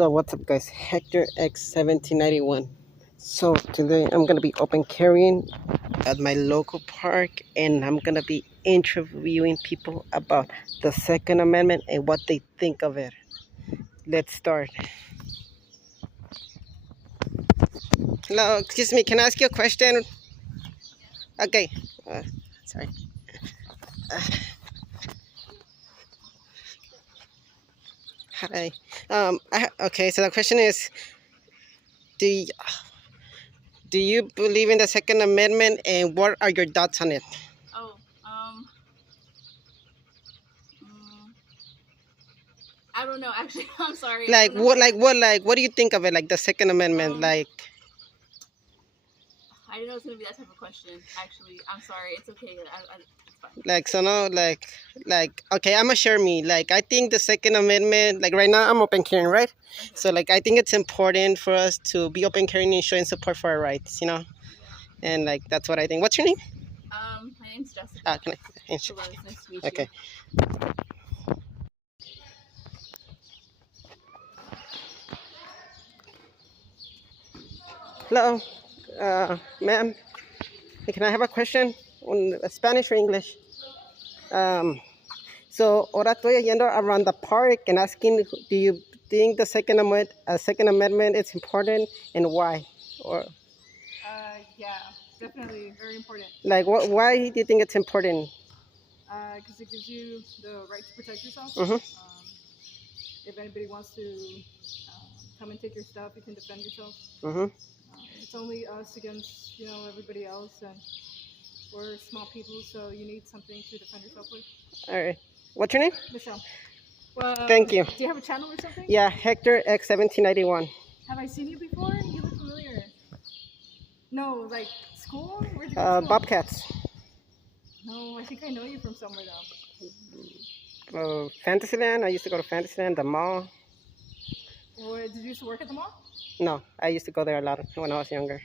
So what's up guys, Hector X 1791. So today I'm gonna be open carrying at my local park, and I'm gonna be interviewing people about the Second Amendment and what they think of it. Let's start. Hello, excuse me, can I ask you a question? Okay. Sorry. Hi. Okay, so the question is, do you, do you believe in the Second Amendment, and what are your thoughts on it? Oh, mm, I don't know. Actually, I'm sorry. Like what do you think of it? Like the Second Amendment, like. I didn't know it was gonna be that type of question. Actually, I'm sorry. It's okay. It's fine. Like so no like okay, I'm gonna share me. Like I think the Second Amendment, like right now I'm open carrying, right? Okay. So like I think it's important for us to be open carrying and showing support for our rights, Yeah. and like that's what I think. What's your name? My name's Jessica. Can I Hello, it's nice to meet okay. you. Hello, ma'am, can I have a question in Spanish or English? So ahora estoy yendo around the park and asking, do you think the Second Amendment is important, and why? Or Yeah, definitely very important. like why do you think it's important? Because it gives you the right to protect yourself. If anybody wants to come and take your stuff, you can defend yourself. It's only us against everybody else, and we're small people, so you need something to defend yourself with. All right. What's your name? Michelle. Well, thank you. Do you have a channel or something? Yeah, Hector X 1791. Have I seen you before? You look familiar. No, like school? Where'd you go to school? Bobcats. No, I think I know you from somewhere though. Fantasyland. I used to go to Fantasyland, the mall. Or did you used to work at the mall? No, I used to go there a lot when I was younger.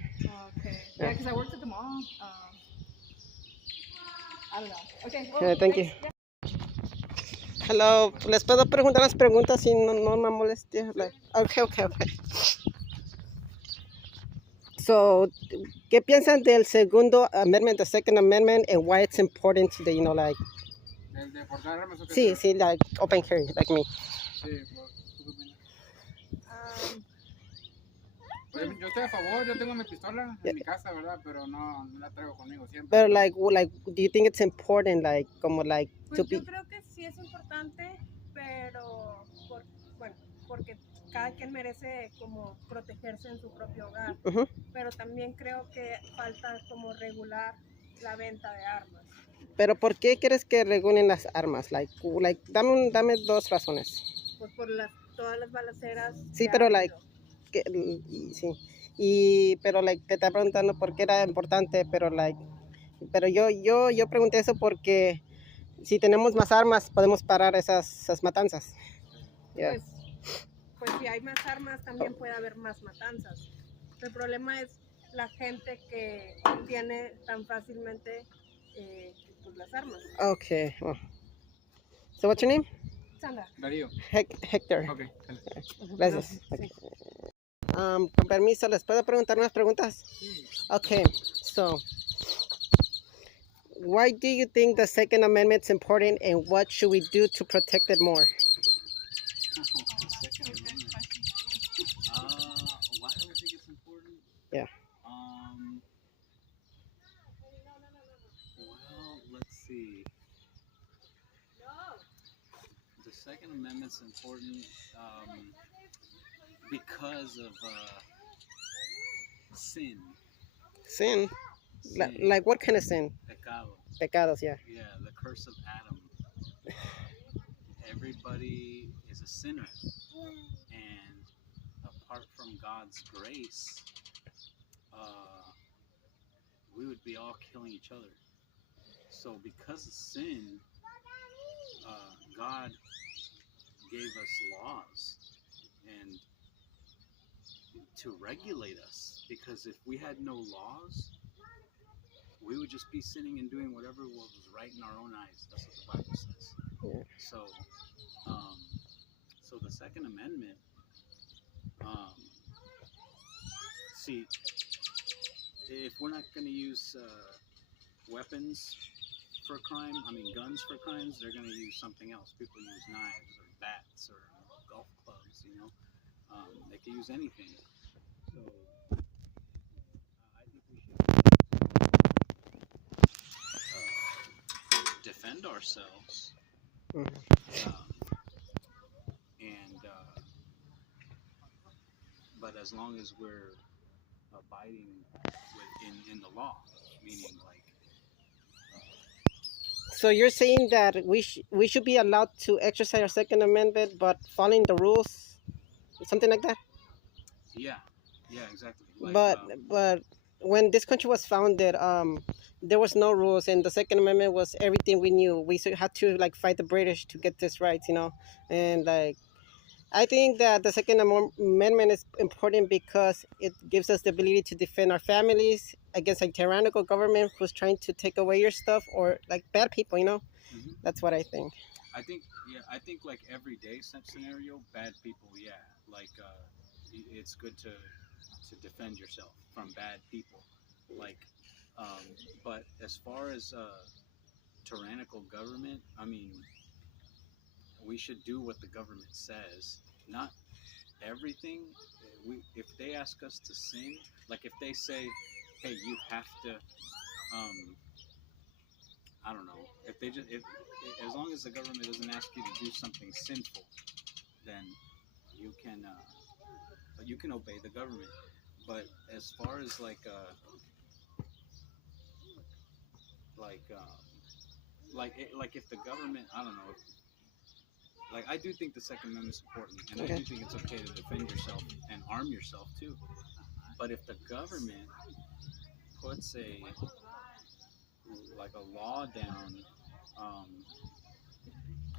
Okay. Yeah, because I worked at the mall. I don't know. Okay. Well, thank you. Yeah. Hello, ¿les puedo preguntar las preguntas si no me moleste? Like, okay. So, ¿qué piensan del Segundo Amendment, the Second Amendment, and why it's important to the, like... Sí, like open carry, like me. Yo estoy a favor, yo tengo mi pistola en mi casa, ¿verdad? Pero no la traigo conmigo siempre. But like, do you think it's important, like, como like, pues yo creo que sí es importante, pero porque cada quien merece como protegerse en su propio hogar, pero también creo que falta como regular la venta de armas. Pero ¿por qué quieres que regulen las armas? Like dame dos razones. Pues por todas las balaceras. Sí, pero like pero like te está preguntando por qué era importante, pero yo pregunté eso porque si tenemos más armas podemos parar esas matanzas. Yeah. Pues si hay más armas también puede haber más matanzas. El problema es la gente que obtiene tan fácilmente pues las armas. Okay. Well. So what's your name? Sandra. Darío. Hector. Okay. Gracias. Okay. Con permiso, ¿les puedo preguntar unas preguntas? Okay, so why do you think the Second Amendment is important, and what should we do to protect it more? Why do I think it's important? Yeah. Well, let's see. The Second Amendment's important because of sin. Sin? Like what kind of sin? Pecado. Pecados, yeah. Yeah, the curse of Adam. Everybody is a sinner, and apart from God's grace, we would be all killing each other. So because of sin, God gave us laws and to regulate us, because if we had no laws, we would just be sinning and doing whatever was right in our own eyes. That's what the Bible says. Yeah. So the Second Amendment See, if we're not going to use weapons for crime, I mean guns for crimes, they're going to use something else. People use knives or bats or golf clubs, you know. They can use anything. So I think we should defend ourselves. And but as long as we're abiding in the law, meaning like. So you're saying that we should be allowed to exercise our Second Amendment, but following the rules, something like that. Yeah, exactly. Like, but when this country was founded, there was no rules, and the Second Amendment was everything we knew. We had to like fight the British to get this right, you know, and like. I think that the Second Amendment is important because it gives us the ability to defend our families against a tyrannical government who's trying to take away your stuff or like bad people, you know? Mm-hmm. That's what I think. I think like everyday scenario, bad people, yeah. Like it's good to defend yourself from bad people. Like, but as far as tyrannical government, I mean, we should do what the government says, not everything. If they ask us to sing, like if they say, hey, you have to, I don't know, if they just, as long as the government doesn't ask you to do something sinful, then you can obey the government. But as far as like if the government, I don't know, like I do think the Second Amendment is important, and I do think it's okay to defend yourself and arm yourself too. But if the government puts a law down,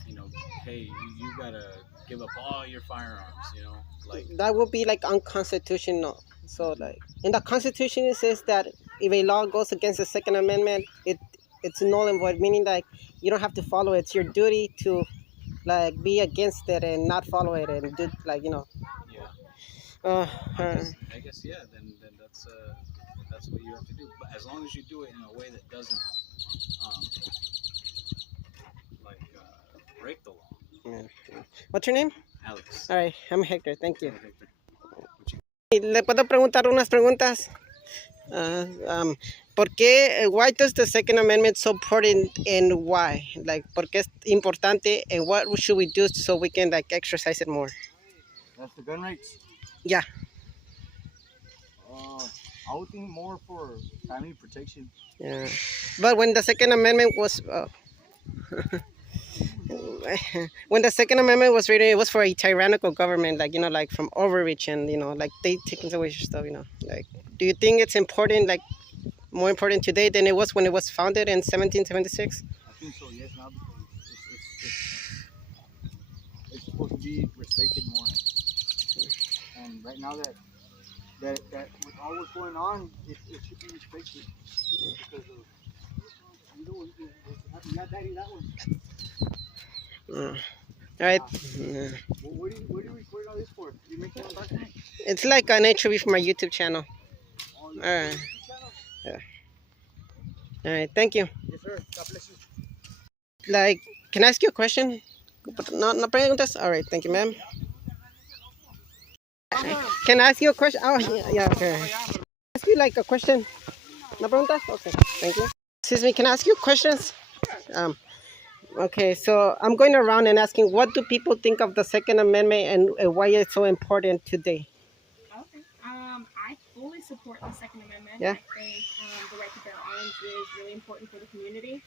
you know, hey, you gotta give up all your firearms, you know, like that would be like unconstitutional. So like in the Constitution it says that if a law goes against the Second Amendment, it's null and void, meaning like you don't have to follow it. It's your duty to like be against it and not follow it and do like, you know. Yeah. I guess yeah. Then that's what you have to do. But as long as you do it in a way that doesn't break the law. Yeah. What's your name? Alex. All right, I'm Hector. Thank you. Hector. ¿Le puedo preguntar unas preguntas? ¿Por qué? Why does the Second Amendment so important, and why? Like, ¿por qué es importante, and what should we do so we can like exercise it more? That's the gun rights? Yeah. I would think more for family protection. Yeah. But when the Second Amendment was when the Second Amendment was written, it was for a tyrannical government, like, you know, like from overreach, and, you know, like they taking away your stuff, you know. Like, do you think it's important, like more important today than it was when it was founded in 1776? I think so, yes. Now it's supposed to be respected more, and right now that with all what's going on, it should be respected because of, you know, not daddy that one. All right. What do you record all this for? You make that document? It's like an interview for my YouTube channel. Oh, all right. Yeah. All right. Thank you. Yes, sir. God bless you. Like, can I ask you a question? No preguntas. All right. Thank you, ma'am. Can I ask you a question? Oh, yeah. Okay. Ask you like a question. No preguntas. Okay. Thank you. Excuse me. Can I ask you questions? Okay, so I'm going around and asking, what do people think of the Second Amendment and why it's so important today? Okay. I fully support the Second Amendment. Yeah. I think the right to bear arms is really important for the community,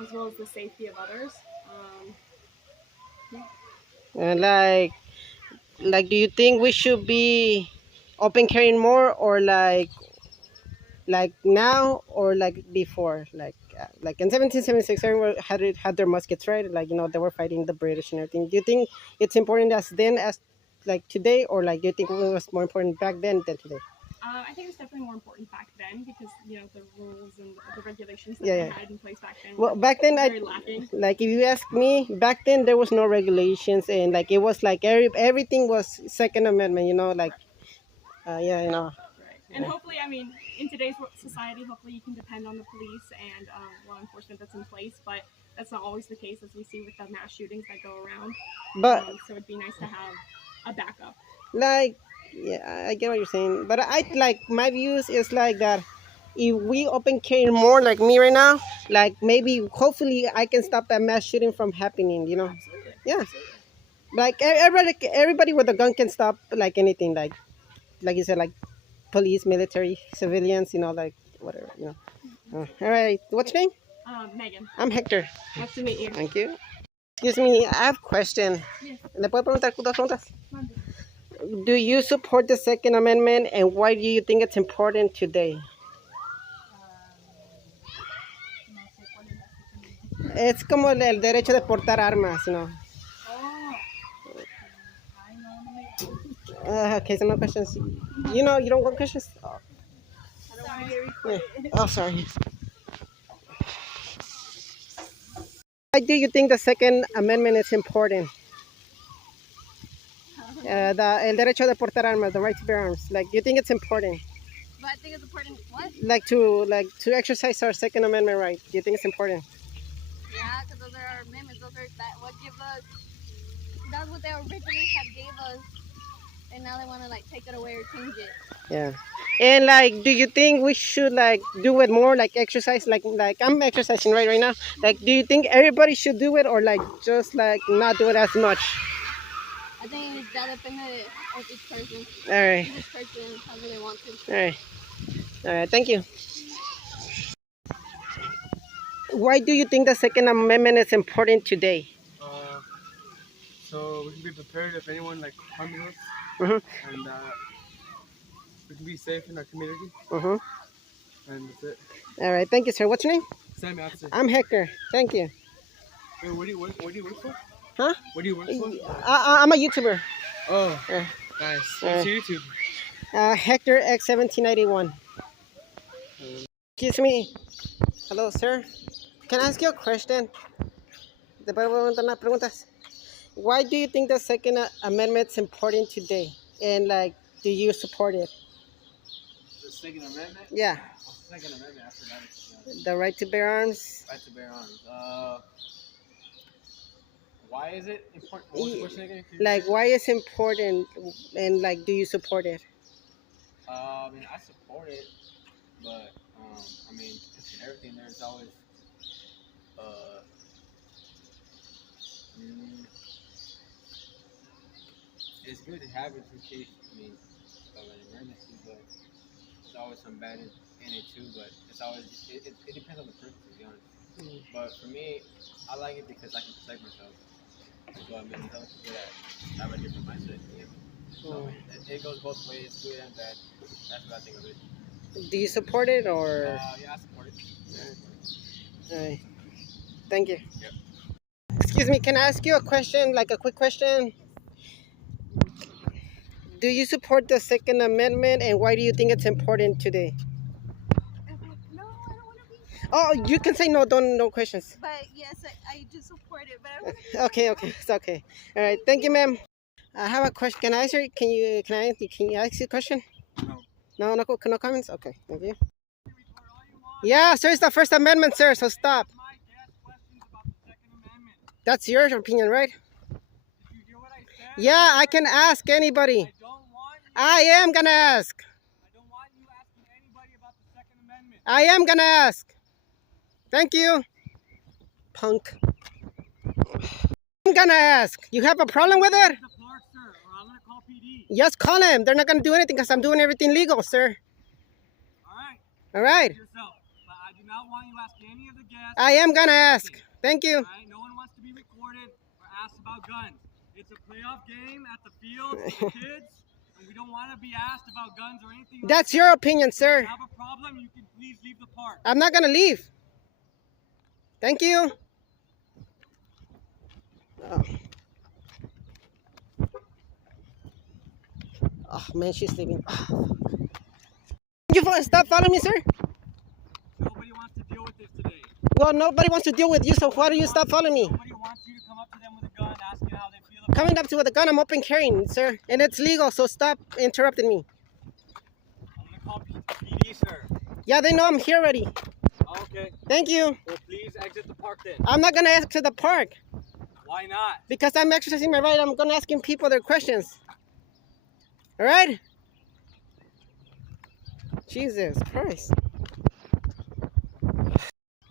as well as the safety of others. Yeah. Like, do you think we should be open carrying more, or like now, or like before, like in 1776 everyone had their muskets, right? Like, you know, they were fighting the British and everything. Do you think it's important as then as like today, or like do you think it was more important back then than today? I think it's definitely more important back then because the rules and the regulations that Yeah, they yeah. had in place back then. Well, back then, very lacking. like if you ask me, back then there was no regulations, and like it was like everything was Second Amendment, like, yeah, Right. And hopefully, I mean, in today's society, hopefully you can depend on the police and law enforcement that's in place, but that's not always the case, as we see with the mass shootings that go around. But so it'd be nice to have a backup. like, yeah, I get what you're saying, but I like my views is like that. If we open carry more, like me right now, like maybe hopefully I can stop that mass shooting from happening. Absolutely. Yeah. Absolutely. Like everybody with a gun can stop like anything, like you said, like police, military, civilians, like whatever. All right, what's your name? Megan. I'm Hector. Nice to meet you. Thank you. Excuse me, I have a question. Yes. ¿Le puedo preguntar dos preguntas? Mande. Do you support the Second Amendment, and why do you think it's important today? Es como el derecho de portar armas. Okay, so no questions. You don't want questions? Oh. I don't want to get recorded. Oh, sorry. Why do you think the Second Amendment is important? El derecho de portar armas, the right to bear arms. Like, do you think it's important? But I think it's important. What? Like to exercise our Second Amendment right. Do you think it's important? Yeah, because those are our amendments. Those are what give us. That's what they originally had gave us, and now they want to take it away or change it. Yeah. And like, do you think we should do it more, like exercise, like I'm exercising right now? Like, do you think everybody should do it, or just not do it as much? I think that depends on each person. All right. Each person however they want to. All right. Thank you. Why do you think the Second Amendment is important today? So we can be prepared if anyone harms us, and we can be safe in our community. And that's it. All right. Thank you, sir. What's your name? Sammy, I'm Hector. Thank you. Hey, what do you work for? Huh? What do you work for? I'm a YouTuber. Oh, nice. What's your YouTube? Hector X1791. Excuse me. Hello, sir. Can I ask you a question? ¿Te puedo preguntar unas preguntas? Why do you think the Second Amendment is important today? And do you support it? The Second Amendment? Yeah. What's the Second Amendment after that? The right to bear arms. Right to bear arms. Why is it important? What was the question again? Why is it important, and do you support it? I mean, I support it, but I mean, in everything there's always it's good to have it in case, of an emergency, but there's always some bad in it too, but it's always, it depends on the person, to be honest. But for me, I like it because I can protect myself. So I mean, there's other people that have a different mindset. So it goes both ways, good and bad. That's what I think of it. Do you support it, or? Yeah, I support it. All right. Thank you. Yep. Excuse me, can I ask you a question, a quick question? Do you support the Second Amendment, and why do you think it's important today? No, I don't want to be. Oh, you can say no, no questions. But yes, I do support it. But I want to. Okay, it's okay. All right, thank you, ma'am. I have a question. Can I answer? Can you ask you a question? No. No comments. Okay, thank you. Yeah, sir, it's the First Amendment, sir. So stop. That's your opinion, right? Yeah, I can ask anybody. I am gonna ask. I don't want you asking anybody about the Second Amendment. I am gonna ask. Thank you. Punk. I'm gonna ask. You have a problem with it? The park, sir, or I'm gonna call PD. Just call them. They're not gonna do anything because I'm doing everything legal, sir. All right. Yourself. But I do not want you asking any of the guests. I am gonna ask. Thank you. All right? No one wants to be recorded or asked about guns. It's a playoff game at the field for the kids, and we don't want to be asked about guns or anything. That's your opinion, sir. If you have a problem, you can please leave the park. I'm not gonna leave. Thank you. Oh man, she's leaving. stop following me, sir. Nobody wants to deal with this today. Well, nobody wants to deal with you, so why do you stop following me? Nobody wants you to come up to them with a gun, asking how they feel. Coming up to with a gun, I'm open carrying, sir, and it's legal, so stop interrupting me. I'm gonna call PD, sir. Yeah, they know I'm here already. Okay. Thank you. Well, please exit the park then. I'm not gonna exit the park Why not? because I'm exercising my right. I'm gonna asking people their questions. All right? Jesus Christ.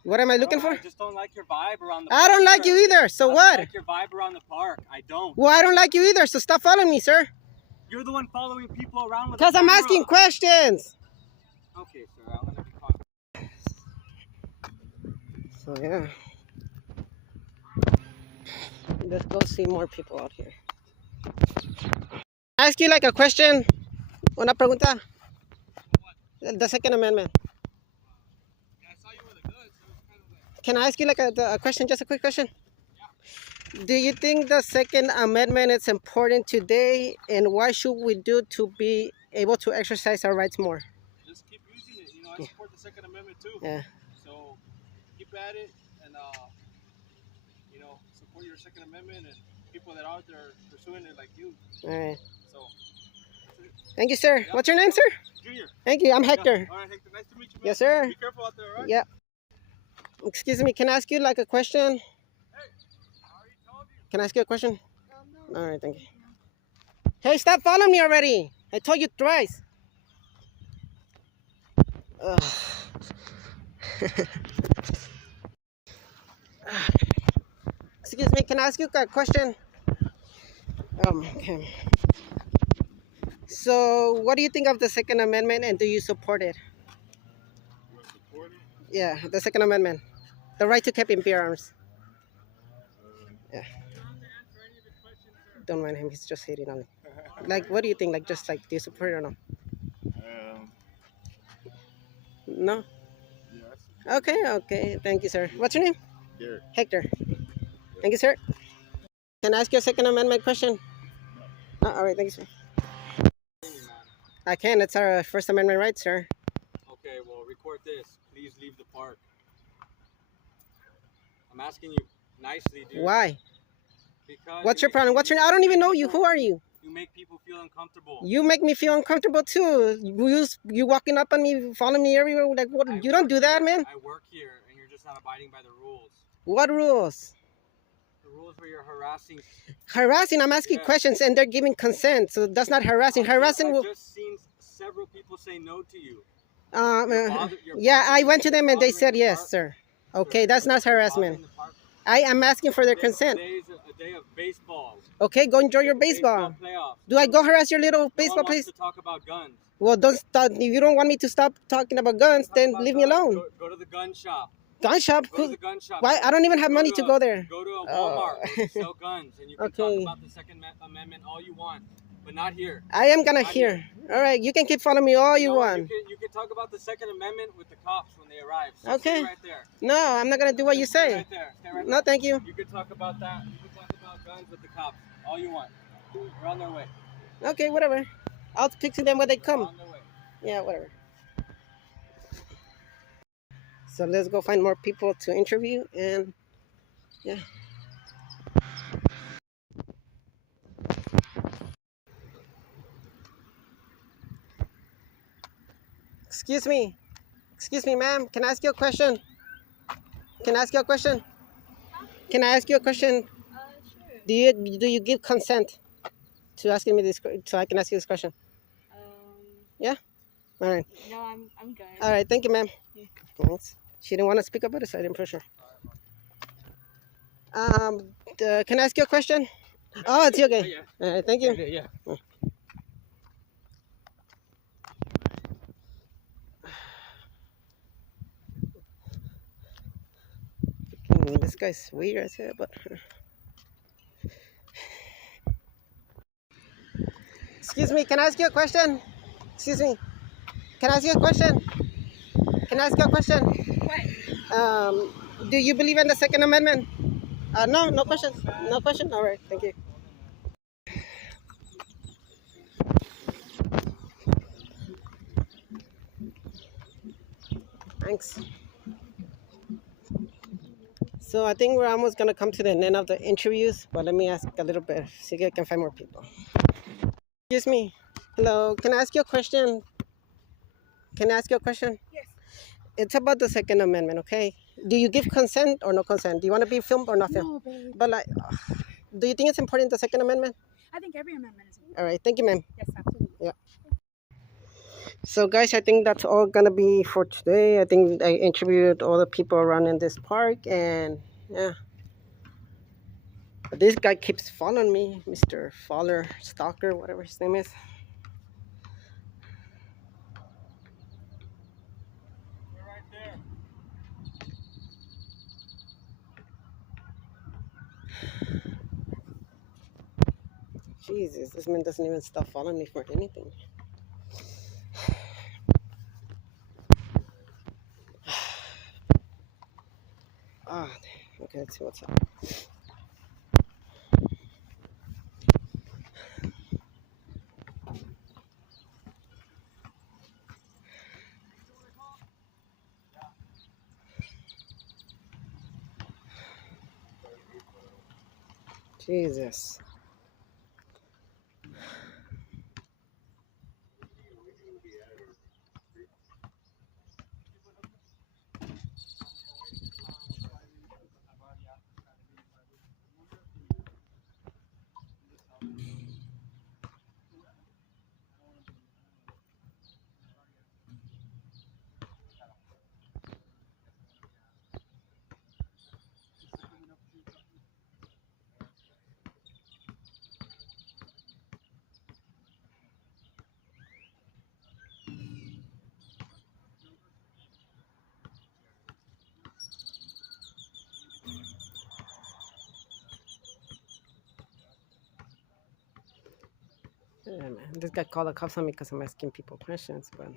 What am I looking for? I just don't like your vibe around the park. I don't like sir. you either, so I don't what? like your vibe around the park. I don't. Well, I don't like you either, so stop following me, sir. You're the one following people around with Because a I'm camera. asking questions. Okay, sir. I'm gonna be calling. So, yeah. Let's go see more people out here. I ask you like a question. Una pregunta. The Second Amendment. Can I ask you like a question, just a quick question? Do you think the Second Amendment is important today, and what should we do to be able to exercise our rights more? Just keep using it. You know, I support the Second Amendment too. Yeah. So keep at it, and you know, support your Second Amendment and people that are out there pursuing it like you. All right. So. Thank you, sir. What's your name, sir? Junior. Thank you. I'm Hector. All right, Hector. Nice to meet you, man. Yes, sir. Be careful out there, all right? Yeah. Excuse me. Can I ask you like a question? Can I ask you a question? No. All right. Thank you. Hey, stop following me already. I told you twice. Ugh. Excuse me. Can I ask you a question? Okay. So, what do you think of the Second Amendment, and do you support it? Support it? Yeah, the Second Amendment, the right to keep and bear arms. Yeah. Don't mind him; he's just hating on me. Like, what do you think? Like, just like, do you support it or no? No. Yes. Okay. Thank you, sir. What's your name? Here. Hector. Thank you, sir. Can I ask you a Second Amendment question? No. All right. Thank you, sir. I can. It's our First Amendment right, sir. Okay, well, record this. Please leave the park. I'm asking you nicely, dude. Why? Because What's your problem? What's your? I don't even know you. Who are you? You make people feel uncomfortable. You make me feel uncomfortable too. You walking up on me, following me everywhere. Like, what? You don't do that, man. I work here, and you're just not abiding by the rules. What rules? The rules where you're harassing. Harassing. I'm asking questions, and they're giving consent. So that's not harassing. Harassing. I've just seen several people say no to you. Yeah, I went to them, and they said yes, sir. Okay, that's not harassment. I am asking for their consent. Today's a day of baseball. Okay, go enjoy your baseball. Playoffs. Do I go harass your little baseball No one place? wants to talk about guns. Well, don't stop. If you don't want me to stop talking about guns, then leave me alone. Go to the gun shop. Gun shop? Go to the gun shop. Why? I don't even have money to go there. Go to a Walmart where they sell guns, and you can talk Okay. about the Second Amendment all you want, but not here. I am gonna hear. All right, you can keep following me all you want. You can talk about the Second Amendment with the cops when they arrive. So Okay. stay right there. No, I'm not gonna do what you Stay say. right there. Stay right No, there. thank you. You can talk about that. You can talk about guns with the cops all you want. They're on their way. Okay, whatever. I'll speak to them when they They're come. on their way. Yeah, whatever. So let's go find more people to interview, and yeah. Excuse me, ma'am. Can I ask you a question? Can I ask you a question? Can I ask you a question? Sure. Do you give consent to asking me this, so I can ask you this question? Yeah. All right. No, I'm good. All right. Thank you, ma'am. Yeah. Thanks. She didn't want to speak about it, so I didn't push her. Can I ask you a question? Oh, it's you, okay. Yeah. All right. Thank you. Yeah. This guy's weird as hell, but. Excuse me, can I ask you a question? Excuse me. Can I ask you a question? Can I ask you a question? What? Do you believe in the Second Amendment? No question. No question? All right, thank you. Thanks. So I think we're almost gonna come to the end of the interviews, but let me ask a little bit, see if I can find more people. Excuse me. Hello, can I ask you a question? Can I ask you a question? Yes. It's about the Second Amendment, okay? Do you give consent or no consent? Do you want to be filmed or not filmed? No, babe. But like, do you think it's important, the Second Amendment? I think every amendment is important. All right, thank you, ma'am. Yes, absolutely. Yeah. So guys, I think that's all gonna be for today. I think I interviewed all the people around in this park, and yeah. But this guy keeps following me, Mr. Faller, Stalker, whatever his name is. They're right there. Jesus, this man doesn't even stop following me for anything. Ah, okay, let's see what's up. Jesus. Yeah, man. This guy called the cops on me because I'm asking people questions, but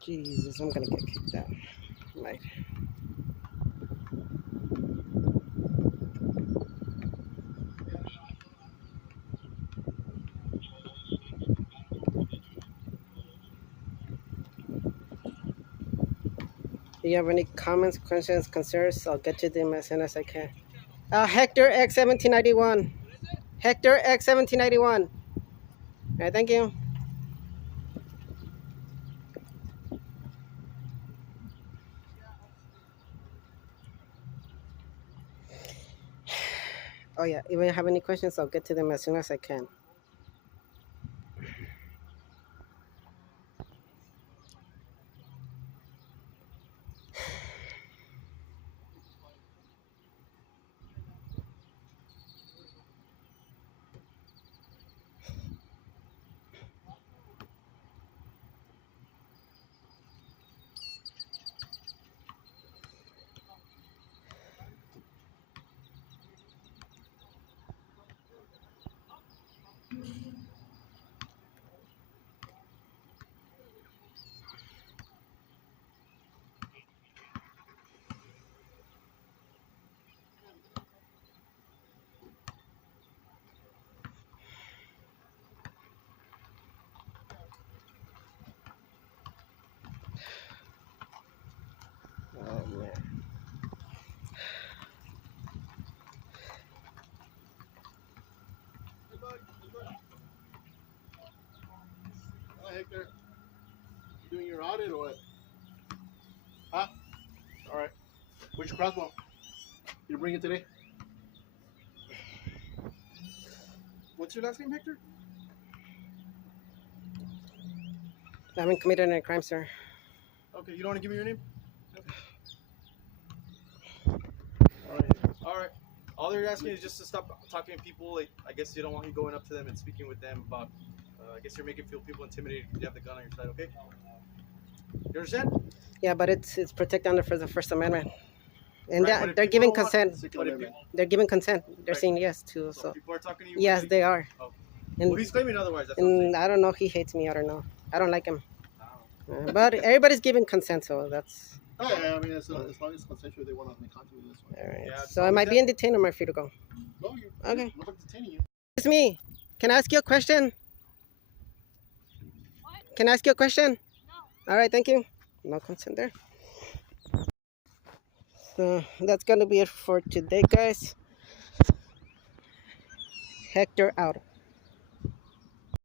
Jesus, I'm gonna get kicked out. Right. Do you have any comments, questions, concerns? I'll get to them as soon as I can. Hector X 1791. Hector X 1791. All right, thank you. Oh yeah, if I have any questions, I'll get to them as soon as I can. Oh man. Hi, Hector. You doing your audit or what? Huh? All right. Where's your crossbow? You bring it today? What's your last name, Hector? I haven't committed any crime, sir. Okay, you don't want to give me your name? All right. All they're asking is just to stop talking to people. Like, I guess they don't want you going up to them and speaking with them about. I guess you're making people intimidated because you have the gun on your side. Okay. You understand? Yeah, but it's protected under the First Amendment, and Right, they're giving consent. They're giving consent. They're Right. saying yes to. So So people are talking to you. yes, they are. Oh. And, Well, he's claiming otherwise. That's what I'm saying. and I don't know. He hates me. I don't know. I don't like him. But everybody's giving consent, so that's. Oh, yeah, I mean, as long as it's consensual, they want to make contact with this one. All right. Yeah, So am I being detained or am I free to go? No, you're Okay. nobody's detaining you. It's me. Can I ask you a question? What? Can I ask you a question? No. All right, thank you. No consent there. So that's gonna be it for today, guys. Hector out.